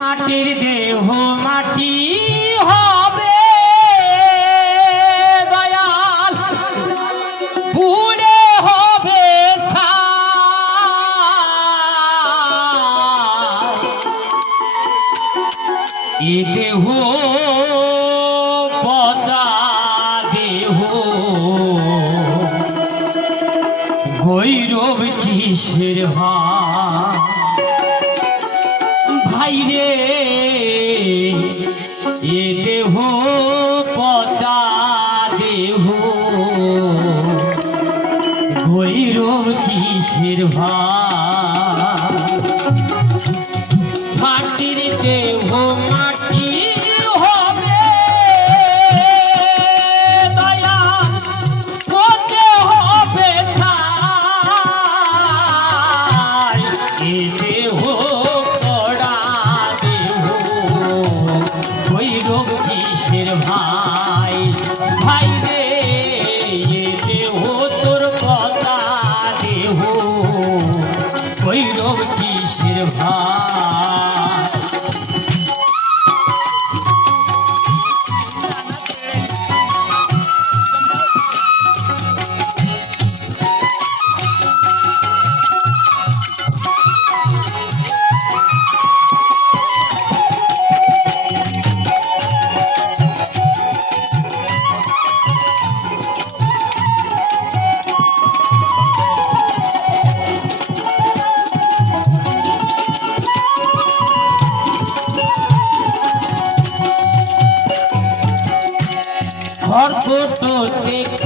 মাটির দেহ মাটি হবে দয়াল। পুড়ে হবে। এ দেহ পচা দেহ। গৈরব কিসের ভাই রে এ দেহ পচা দেহ। গৈরব কিসের মাটির দেহ মাটি হবে। দয়া হবে এ ভাই খরগোটে কুমোর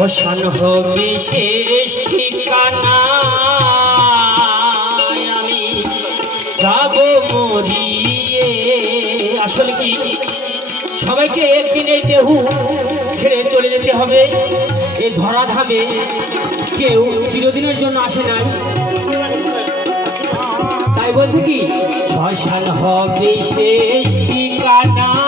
শ্মশান হবে শেষ ঠিকানা। আমি যাব মরিয়ে। আসলে কি? সবাইকে একদিন দেহু ছেড়ে চলে যেতে হবে। এই ধরাধামে কেউ চিরদিনের জন্য আসে নাই। তাই বলছে কি? শ্মশান হবে শেষ ঠিকানা।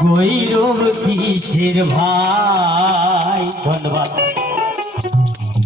গৈরব কিসের ভাই? ধন্যবাদ